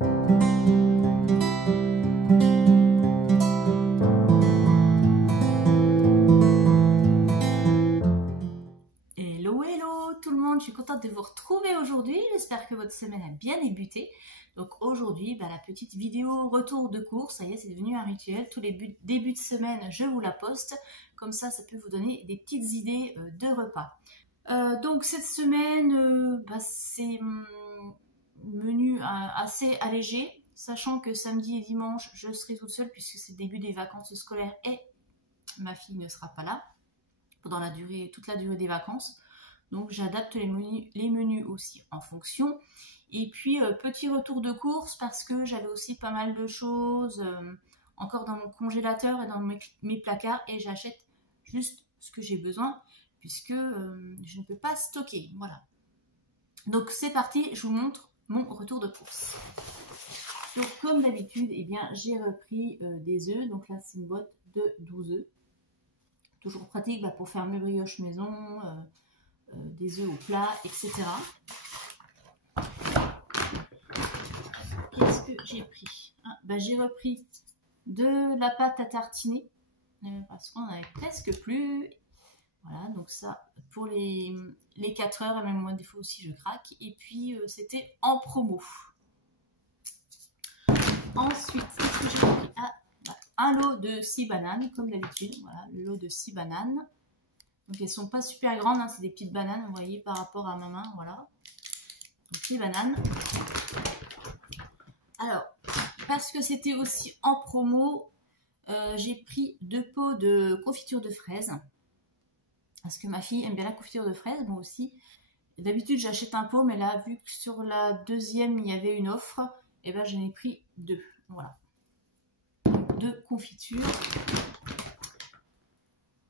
Hello tout le monde, je suis contente de vous retrouver aujourd'hui, j'espère que votre semaine a bien débuté. Donc aujourd'hui, la petite vidéo retour de cours, ça y est, c'est devenu un rituel, tous les débuts de semaine je vous la poste, comme ça peut vous donner des petites idées de repas. Donc cette semaine, c'est menu assez allégé, sachant que samedi et dimanche je serai toute seule puisque c'est le début des vacances scolaires et ma fille ne sera pas là pendant toute la durée des vacances. Donc j'adapte les menus aussi en fonction. Et puis petit retour de course parce que j'avais aussi pas mal de choses encore dans mon congélateur et dans mes placards et j'achète juste ce que j'ai besoin puisque je ne peux pas stocker. Voilà. Donc c'est parti, je vous montre mon retour de course. Donc comme d'habitude, j'ai repris des œufs. Donc là c'est une boîte de 12 œufs. Toujours pratique pour faire mes brioches maison, des œufs au plat, etc. Qu'est-ce que j'ai pris? J'ai repris de la pâte à tartiner, parce qu'on n'avait presque plus. Voilà, donc ça, pour les 4 heures, même moi des fois aussi je craque. Et puis c'était en promo. Ensuite, qu'est-ce que j'ai pris? Un lot de 6 bananes, comme d'habitude. Voilà, le lot de 6 bananes. Donc elles sont pas super grandes, c'est des petites bananes, vous voyez, par rapport à ma main, voilà. Donc 6 bananes. Alors, parce que c'était aussi en promo, j'ai pris 2 pots de confiture de fraises. Parce que ma fille aime bien la confiture de fraises, moi aussi. D'habitude, j'achète un pot, mais là, vu que sur la deuxième, il y avait une offre, j'en ai pris 2. Voilà. 2 confitures.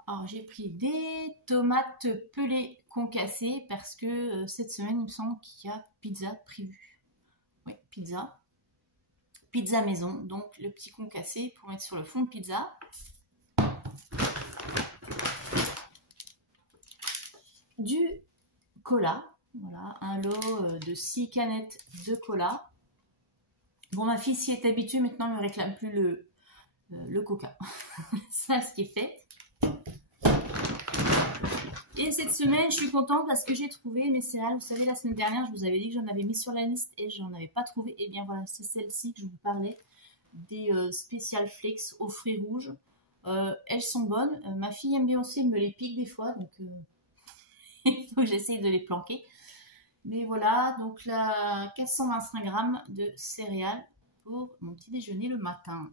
Alors j'ai pris des tomates pelées concassées parce que cette semaine il me semble qu'il y a pizza prévue. Oui, pizza. Pizza maison, donc le petit concassé pour mettre sur le fond de pizza. Du cola, voilà, un lot de 6 canettes de cola. Bon, ma fille s'y est habituée, maintenant elle ne me réclame plus le coca. Ça, ce qui est fait. Et cette semaine, je suis contente parce que j'ai trouvé mes céréales. Vous savez, la semaine dernière, je vous avais dit que j'en avais mis sur la liste et j'en avais pas trouvé. Et bien voilà, c'est celle-ci que je vous parlais, des Special Flakes aux fruits rouges. Elles sont bonnes. Ma fille aime bien aussi, elle me les pique des fois, donc il faut que j'essaye de les planquer. Mais voilà, donc là, 425 grammes de céréales pour mon petit déjeuner le matin.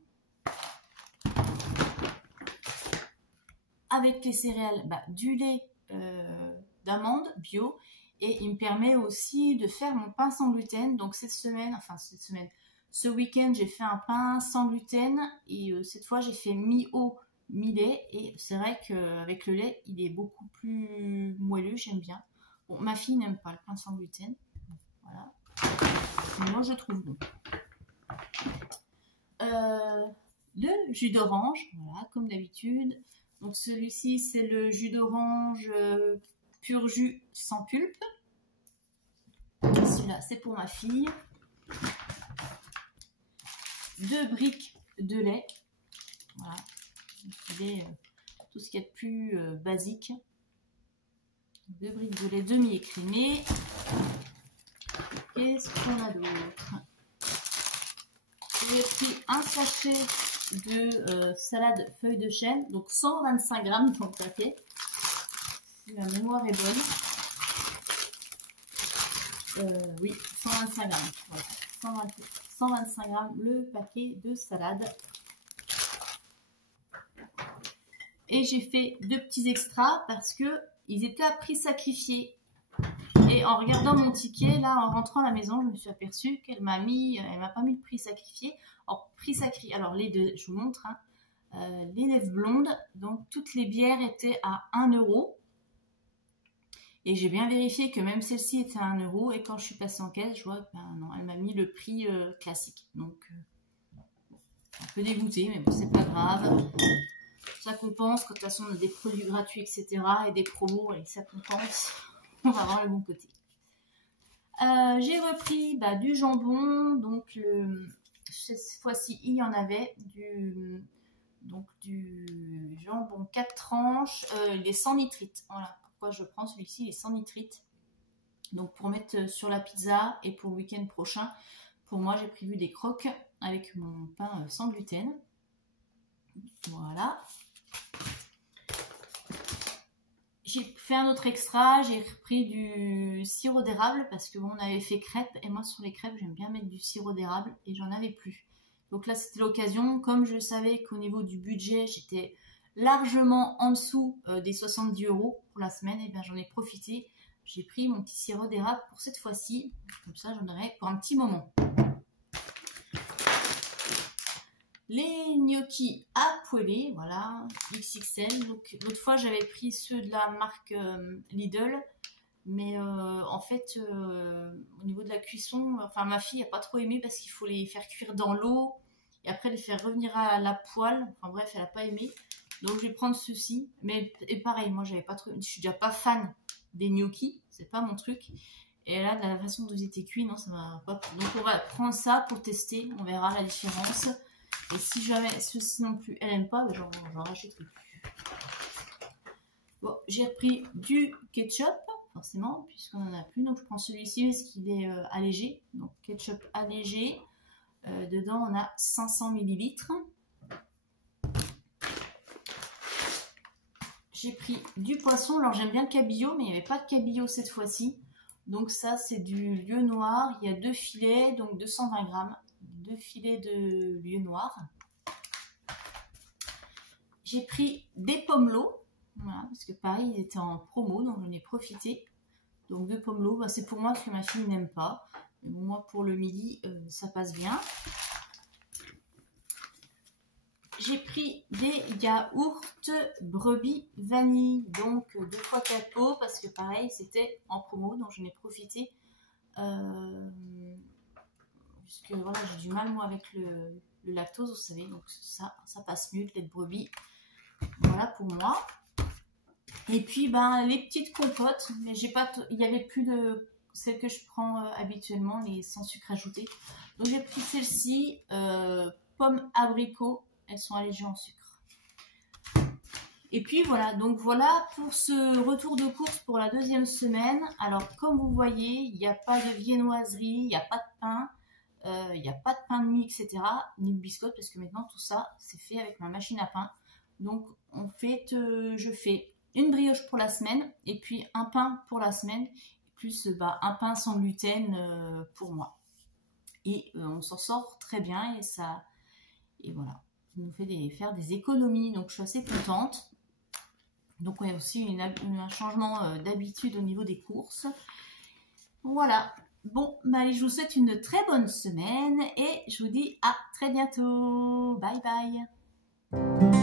Avec les céréales, du lait d'amande bio et il me permet aussi de faire mon pain sans gluten. Donc ce week-end j'ai fait un pain sans gluten et cette fois j'ai fait mi-eau mi-lait et c'est vrai qu'avec le lait il est beaucoup plus moelleux, j'aime bien. Bon, ma fille n'aime pas le pain sans gluten, voilà, mais moi je trouve bon. Le jus d'orange, voilà, comme d'habitude. Donc celui-ci, c'est le jus d'orange pur jus sans pulpe. Celui-là, c'est pour ma fille. 2 briques de lait. Voilà. Tout ce qu'il y a de plus basique. 2 briques de lait demi-écrémé. Qu'est-ce qu'on a d'autre? J'ai pris un sachet de salade feuilles de chêne, donc 125 grammes dans le paquet, si ma mémoire est bonne. Oui, 125 grammes. Voilà. 125 grammes le paquet de salade. Et j'ai fait 2 petits extras parce que ils étaient à prix sacrifié. Et en regardant mon ticket, là, en rentrant à la maison, je me suis aperçue qu'elle m'a pas mis le prix sacrifié. Alors, prix sacrifié, alors les deux, je vous montre, les lèvres blondes, donc toutes les bières étaient à 1 €. Et j'ai bien vérifié que même celle-ci était à 1 €. Et quand je suis passée en caisse, je vois que non, elle m'a mis le prix classique. Donc, un peu dégoûtée, mais bon, c'est pas grave. Ça compense, quand de toute façon on a des produits gratuits, etc. et des promos, et ça compense. On va voir le bon côté. J'ai repris du jambon, donc cette fois-ci il y en avait du jambon 4 tranches, il est sans nitrite. Voilà pourquoi je prends celui-ci, il est sans nitrite. Donc pour mettre sur la pizza et pour le week-end prochain, pour moi j'ai prévu des croques avec mon pain sans gluten. Voilà. J'ai fait un autre extra, j'ai repris du sirop d'érable parce que bon, on avait fait crêpes et moi sur les crêpes j'aime bien mettre du sirop d'érable et j'en avais plus. Donc là c'était l'occasion, comme je savais qu'au niveau du budget j'étais largement en dessous des 70 € pour la semaine, et bien j'en ai profité. J'ai pris mon petit sirop d'érable pour cette fois-ci, comme ça j'en aurai pour un petit moment. Les gnocchis à poêler, voilà, XXL. Donc l'autre fois j'avais pris ceux de la marque Lidl, mais en fait au niveau de la cuisson, enfin ma fille n'a pas trop aimé parce qu'il faut les faire cuire dans l'eau et après les faire revenir à la poêle. Enfin bref, elle n'a pas aimé. Donc je vais prendre ceux-ci. Mais et pareil, moi j'avais pas trop, je suis déjà pas fan des gnocchis, c'est pas mon truc. Et là, de la façon dont ils étaient cuits, non, ça m'a pas plu. Donc on va prendre ça pour tester, on verra la différence. Et si jamais ceci non plus, elle n'aime pas, j'en rachèterai plus. Bon, j'ai repris du ketchup, forcément, puisqu'on n'en a plus. Donc je prends celui-ci parce qu'il est allégé. Donc ketchup allégé. Dedans, on a 500 ml. J'ai pris du poisson. Alors j'aime bien le cabillaud, mais il n'y avait pas de cabillaud cette fois-ci. Donc ça, c'est du lieu noir. Il y a 2 filets, donc 220 grammes. 2 filets de lieu noir. J'ai pris des pomelo, voilà, parce que pareil, ils étaient en promo, donc j'en ai profité. Donc 2 pomelo, c'est pour moi parce que ma fille n'aime pas. Mais bon, moi pour le midi, ça passe bien. J'ai pris des yaourts brebis vanille, donc 2 fois 4 pots, parce que pareil, c'était en promo, donc j'en ai profité. Puisque voilà, j'ai du mal moi avec le lactose, vous savez, donc ça passe mieux que lait de brebis. Voilà pour moi. Et puis les petites compotes, mais j'ai pas, il y avait plus de celles que je prends habituellement, les sans sucre ajouté. Donc j'ai pris celle-ci, pommes abricot, elles sont allégées en sucre. Et puis voilà, donc voilà pour ce retour de course pour la 2e semaine. Alors comme vous voyez, il n'y a pas de viennoiserie, il n'y a pas de pain. Il n'y a pas de pain de mie, etc. Ni de biscotte, parce que maintenant tout ça, c'est fait avec ma machine à pain. Donc, je fais une brioche pour la semaine, et puis un pain pour la semaine, plus un pain sans gluten pour moi. Et on s'en sort très bien, et voilà, ça nous fait faire des économies. Donc, je suis assez contente. Donc, il y a aussi un changement d'habitude au niveau des courses. Voilà. Bon, je vous souhaite une très bonne semaine et je vous dis à très bientôt. Bye bye.